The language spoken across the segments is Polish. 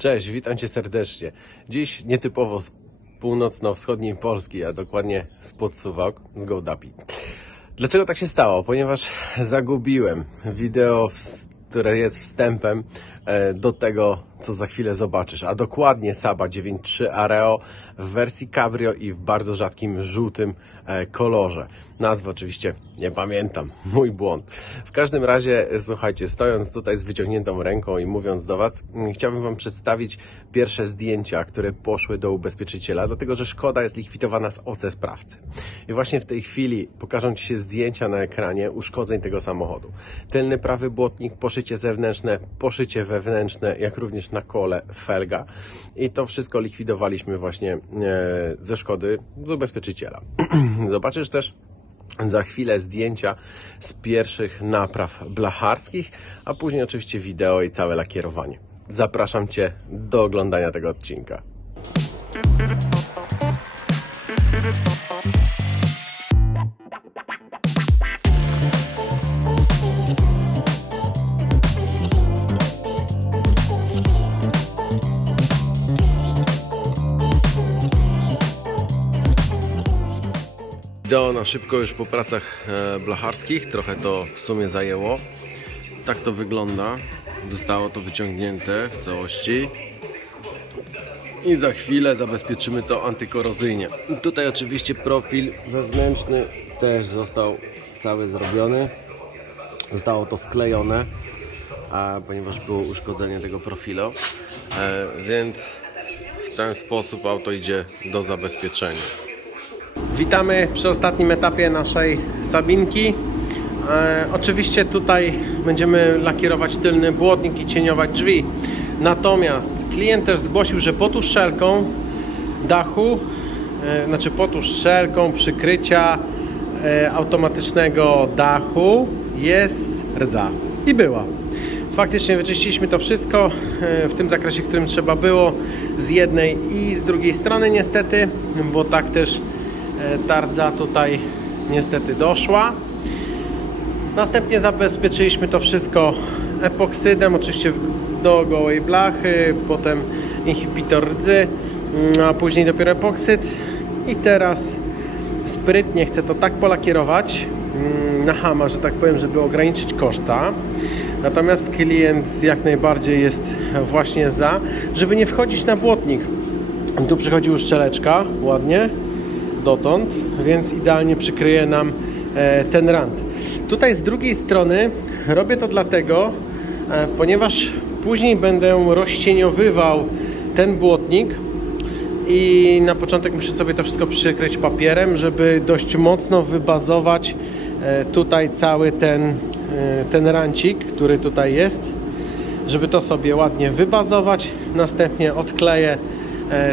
Cześć, witam Cię serdecznie. Dziś nietypowo z północno-wschodniej Polski, a dokładnie z Podsuwałk, z Gołdapi. Dlaczego tak się stało? Ponieważ zagubiłem wideo, które jest wstępem do tego, co za chwilę zobaczysz, a dokładnie Saba 9.3 Areo w wersji Cabrio i w bardzo rzadkim żółtym e, kolorze. Nazwę oczywiście nie pamiętam, mój błąd. W każdym razie, e, słuchajcie, stojąc tutaj z wyciągniętą ręką i mówiąc do Was, chciałbym Wam przedstawić pierwsze zdjęcia, które poszły do ubezpieczyciela, dlatego że szkoda jest likwidowana z OC sprawcy. I właśnie w tej chwili pokażą Ci się zdjęcia na ekranie uszkodzeń tego samochodu. Tylny prawy błotnik, poszycie zewnętrzne, poszycie wewnętrzne, jak również na kole felga. I to wszystko likwidowaliśmy właśnie e, ze szkody z ubezpieczyciela. Zobaczysz też za chwilę zdjęcia z pierwszych napraw blacharskich, a później oczywiście wideo i całe lakierowanie. Zapraszam Cię do oglądania tego odcinka. Wideo na szybko już po pracach e, blacharskich, trochę to w sumie zajęło. Tak to wygląda. Zostało to wyciągnięte w całości. I za chwilę zabezpieczymy to antykorozyjnie. Tutaj oczywiście profil wewnętrzny też został cały zrobiony. Zostało to sklejone, a, ponieważ było uszkodzenie tego profilu. E, więc w ten sposób auto idzie do zabezpieczenia. Witamy przy ostatnim etapie naszej Sabinki. E, oczywiście tutaj będziemy lakierować tylny błotnik i cieniować drzwi. Natomiast klient też zgłosił, że pod uszczelką dachu, e, znaczy pod uszczelką przykrycia e, automatycznego dachu jest rdza. I była. Faktycznie wyczyściliśmy to wszystko e, w tym zakresie, w którym trzeba było z jednej i z drugiej strony niestety, bo tak też e, ta rdza tutaj niestety doszła. Następnie zabezpieczyliśmy to wszystko epoksydem, oczywiście do gołej blachy, potem inhibitor rdzy, mm, a później dopiero epoksyd. I teraz sprytnie chcę to tak polakierować mm, na hama, że tak powiem, żeby ograniczyć koszta. Natomiast klient jak najbardziej jest właśnie za, żeby nie wchodzić na błotnik. Tu przychodzi uszczeleczka, ładnie, dotąd, więc idealnie przykryje nam e, ten rand. Tutaj z drugiej strony robię to dlatego, e, ponieważ później będę rozcieniowywał ten błotnik i na początek muszę sobie to wszystko przykryć papierem, żeby dość mocno wybazować e, tutaj cały ten, ten rancik, który tutaj jest żeby to sobie ładnie wybazować. Następnie odkleję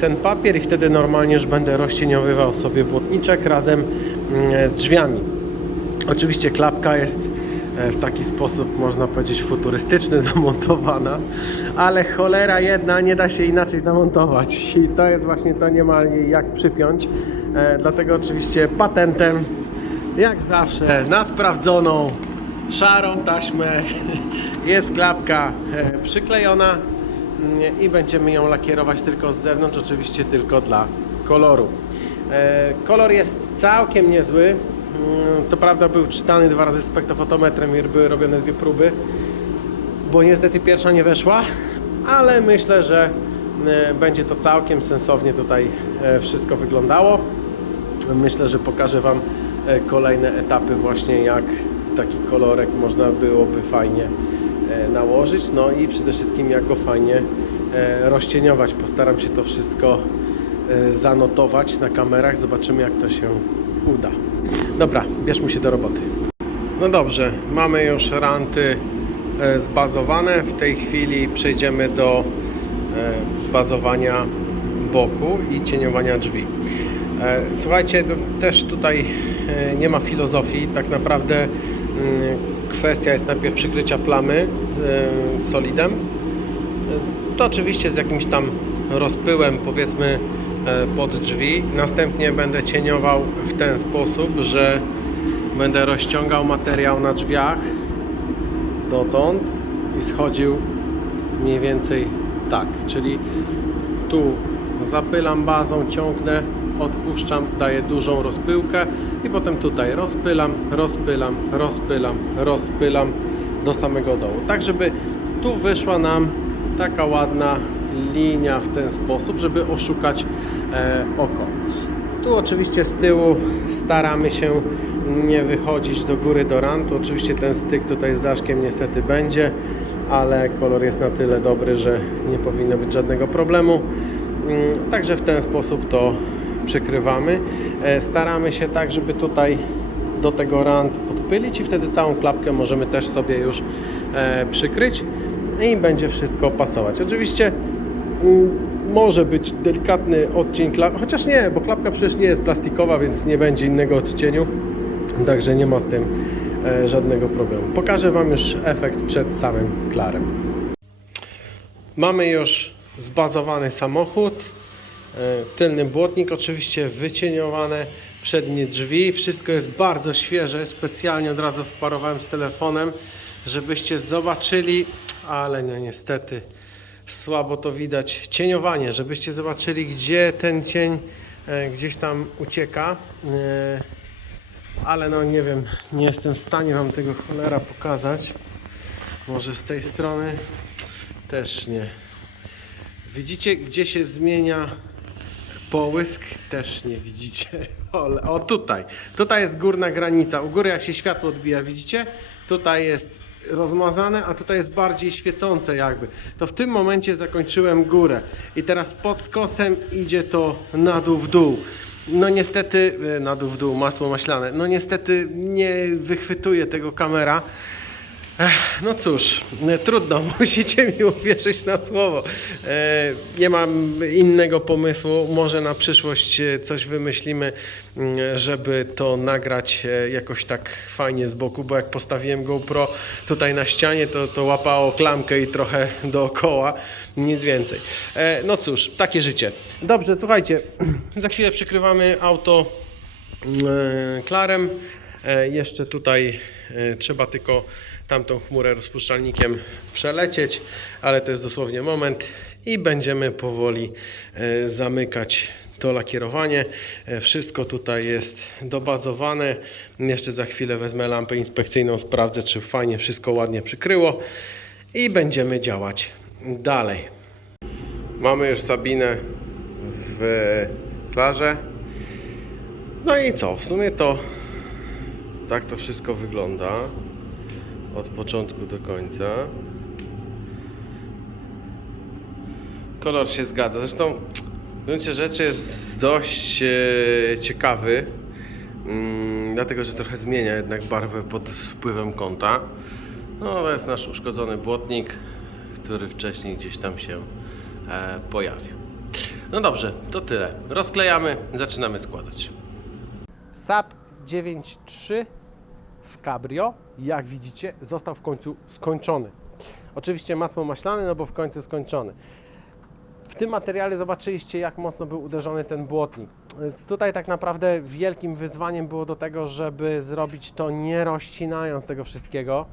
ten papier i wtedy normalnie już będę rozcieniowywał sobie błotniczek razem mm, z drzwiami. Oczywiście klapka jest e, w taki sposób, można powiedzieć, futurystyczny zamontowana, ale cholera jedna nie da się inaczej zamontować i to jest właśnie to, nie ma jak przypiąć. E, Dlatego oczywiście patentem, jak zawsze, na sprawdzoną szarą taśmę jest klapka e, przyklejona i będziemy ją lakierować tylko z zewnątrz, oczywiście tylko dla koloru. E, Kolor jest całkiem niezły. Mm, Co prawda był czytany dwa razy spektrofotometrem i były robione dwie próby, bo niestety pierwsza nie weszła, ale myślę, że e, będzie to całkiem sensownie tutaj e, wszystko wyglądało. Myślę, że pokażę Wam kolejne etapy właśnie jak taki kolorek można byłoby fajnie nałożyć, no i przede wszystkim jak go fajnie e, rozcieniować. Postaram się to wszystko e, zanotować na kamerach, zobaczymy jak to się uda. Dobra, bierzmy się do roboty. No dobrze, mamy już ranty e, zbazowane. W tej chwili przejdziemy do e, bazowania boku i cieniowania drzwi. E, Słuchajcie, no, też tutaj e, nie ma filozofii. Tak naprawdę kwestia jest najpierw przykrycia plamy e, solidem. E, To oczywiście z jakimś tam rozpyłem, powiedzmy, e, pod drzwi. Następnie będę cieniował w ten sposób, że będę rozciągał materiał na drzwiach dotąd i schodził mniej więcej tak, czyli tu zapylam bazą, ciągnę, odpuszczam, daję dużą rozpyłkę i potem tutaj rozpylam, rozpylam, rozpylam, rozpylam do samego dołu. Tak, żeby tu wyszła nam taka ładna linia w ten sposób, żeby oszukać e, oko. Tu oczywiście z tyłu staramy się nie wychodzić do góry do rantu. Oczywiście ten styk tutaj z daszkiem niestety będzie, ale kolor jest na tyle dobry, że nie powinno być żadnego problemu. Mm, Także w ten sposób to przykrywamy. E, Staramy się tak, żeby tutaj do tego rantu podpylić i wtedy całą klapkę możemy też sobie już e, przykryć i będzie wszystko pasować. Oczywiście mm, może być delikatny odcień klapki, chociaż nie, bo klapka przecież nie jest plastikowa, więc nie będzie innego odcieniu, także nie ma z tym e, żadnego problemu. Pokażę Wam już efekt przed samym klarem. Mamy już zbazowany samochód, tylny błotnik oczywiście wycieniowane, przednie drzwi, wszystko jest bardzo świeże, specjalnie od razu wparowałem z telefonem, żebyście zobaczyli, ale no niestety słabo to widać, cieniowanie, żebyście zobaczyli gdzie ten cień e, gdzieś tam ucieka, E, ale no nie wiem, nie jestem w stanie Wam tego cholera pokazać, może z tej strony? Też nie. Widzicie, gdzie się zmienia połysk? Też nie widzicie. O, o tutaj. Tutaj jest górna granica. U góry jak się światło odbija, widzicie? Tutaj jest rozmazane, a tutaj jest bardziej świecące jakby. To w tym momencie zakończyłem górę. I teraz pod skosem idzie to na dół w dół. No niestety, e, na dół w dół, masło maślane. No niestety nie wychwytuje tego kamera. No cóż, e, trudno, musicie mi uwierzyć na słowo. E, Nie mam innego pomysłu. Może na przyszłość e, coś wymyślimy, mm, żeby to nagrać jakoś tak fajnie z boku, bo jak postawiłem GoPro tutaj na ścianie, to, to łapało klamkę i trochę dookoła, nic więcej. No cóż, takie życie. Dobrze, słuchajcie, za chwilę przykrywamy auto e, klarem. Jeszcze tutaj trzeba tylko tamtą chmurę rozpuszczalnikiem przelecieć, ale to jest dosłownie moment i będziemy powoli e, zamykać to lakierowanie. E, Wszystko tutaj jest dobazowane. Jeszcze za chwilę wezmę lampę inspekcyjną, sprawdzę czy fajnie wszystko ładnie przykryło i będziemy działać dalej. Mamy już Sabinę w klarze. No i co? W sumie to tak to wszystko wygląda od początku do końca. Kolor się zgadza. Zresztą w gruncie rzeczy jest dość e, ciekawy, mm, dlatego że trochę zmienia jednak barwę pod wpływem kąta. No to jest nasz uszkodzony błotnik, który wcześniej gdzieś tam się e, pojawił. No dobrze, to tyle. Rozklejamy, zaczynamy składać. SAP 9.3 w Cabrio, jak widzicie, został w końcu skończony. Oczywiście masło maślane, no bo w końcu skończony. W tym materiale zobaczyliście, jak mocno był uderzony ten błotnik. Tutaj tak naprawdę wielkim wyzwaniem było do tego, żeby zrobić to nie rozcinając tego wszystkiego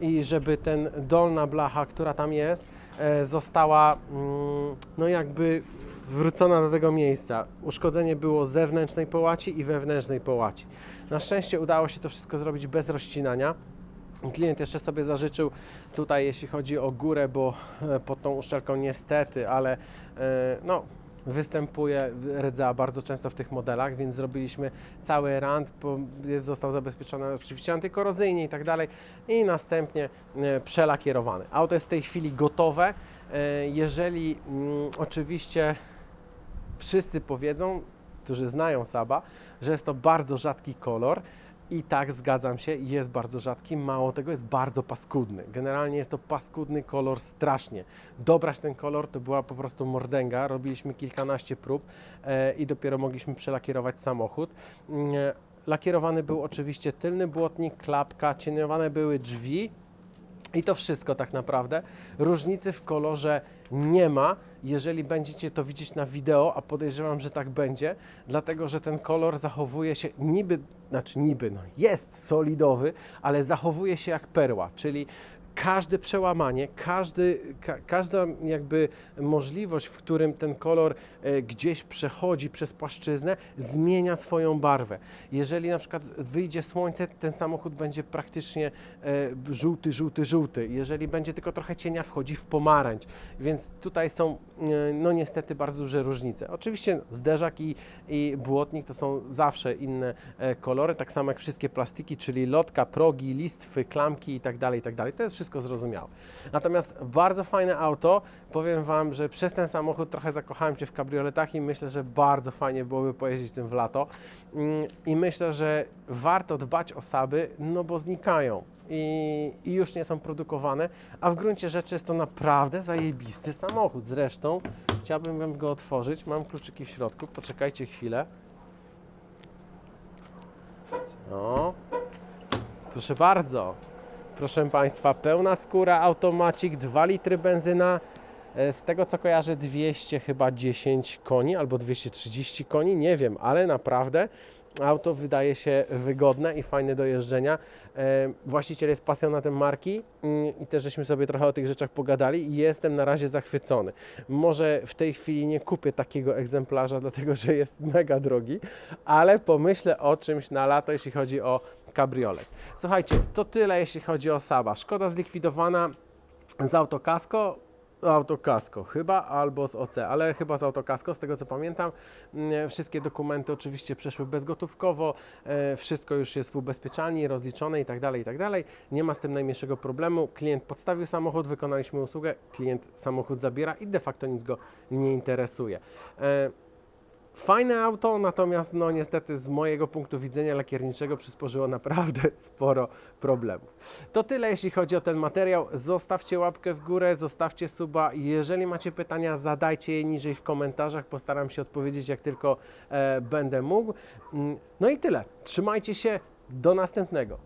i żeby ten dolna blacha, która tam jest, e, została mm, no jakby wrócona do tego miejsca. Uszkodzenie było zewnętrznej połaci i wewnętrznej połaci. Na szczęście udało się to wszystko zrobić bez rozcinania. Klient jeszcze sobie zażyczył tutaj, jeśli chodzi o górę, bo e, pod tą uszczelką niestety, ale e, no, występuje rdza bardzo często w tych modelach, więc zrobiliśmy cały rand, jest, został zabezpieczony oczywiście antykorozyjnie i tak dalej i następnie e, przelakierowany. Auto jest w tej chwili gotowe. Jeżeli mm, oczywiście wszyscy powiedzą, którzy znają Saba, że jest to bardzo rzadki kolor. I tak, zgadzam się, jest bardzo rzadki, mało tego, jest bardzo paskudny. Generalnie jest to paskudny kolor strasznie. Dobrać ten kolor to była po prostu mordęga, robiliśmy kilkanaście prób e, i dopiero mogliśmy przelakierować samochód. Mm, e, Lakierowany był oczywiście tylny błotnik, klapka, cieniowane były drzwi, i to wszystko tak naprawdę. Różnicy w kolorze nie ma, jeżeli będziecie to widzieć na wideo, a podejrzewam, że tak będzie, dlatego że ten kolor zachowuje się niby, znaczy niby, no jest solidowy, ale zachowuje się jak perła, czyli każde przełamanie, każdy, ka, każda jakby możliwość, w którym ten kolor e, gdzieś przechodzi przez płaszczyznę, zmienia swoją barwę. Jeżeli na przykład wyjdzie słońce, ten samochód będzie praktycznie e, żółty, żółty, żółty. Jeżeli będzie tylko trochę cienia, wchodzi w pomarańcz. Więc tutaj są e, no niestety bardzo duże różnice. Oczywiście zderzak i, i błotnik to są zawsze inne kolory, tak samo jak wszystkie plastiki, czyli lotka, progi, listwy, klamki i tak dalej, i tak. To jest wszystko zrozumiałe. Natomiast bardzo fajne auto. Powiem Wam, że przez ten samochód trochę zakochałem się w kabrioletach i myślę, że bardzo fajnie byłoby pojeździć tym w lato. Mm, I myślę, że warto dbać o Saby, no bo znikają. I, I już nie są produkowane, a w gruncie rzeczy jest to naprawdę zajebisty samochód. Zresztą chciałbym wam go otworzyć. Mam kluczyki w środku, poczekajcie chwilę. O, proszę bardzo. Proszę Państwa, pełna skóra, automatik, 2 litry benzyna. E, Z tego co kojarzę 200 chyba 10 koni albo 230 koni, nie wiem, ale naprawdę auto wydaje się wygodne i fajne do jeżdżenia. E, Właściciel jest pasjonatem marki mm, i też żeśmy sobie trochę o tych rzeczach pogadali i jestem na razie zachwycony. Może w tej chwili nie kupię takiego egzemplarza, dlatego że jest mega drogi, ale pomyślę o czymś na lato, jeśli chodzi o kabriolet. Słuchajcie, to tyle jeśli chodzi o Saba. Szkoda zlikwidowana z autokasko. Autokasko chyba albo z OC, ale chyba z autokasko, z tego co pamiętam. Mm, Wszystkie dokumenty oczywiście przeszły bezgotówkowo, e, wszystko już jest w ubezpieczalni, rozliczone i tak dalej, i tak dalej. Nie ma z tym najmniejszego problemu. Klient podstawił samochód, wykonaliśmy usługę, klient samochód zabiera i de facto nic go nie interesuje. Fajne auto, natomiast no niestety z mojego punktu widzenia lakierniczego przysporzyło naprawdę sporo problemów. To tyle jeśli chodzi o ten materiał. Zostawcie łapkę w górę, zostawcie suba. Jeżeli macie pytania, zadajcie je niżej w komentarzach. Postaram się odpowiedzieć jak tylko e, będę mógł. Mm, No i tyle. Trzymajcie się. Do następnego.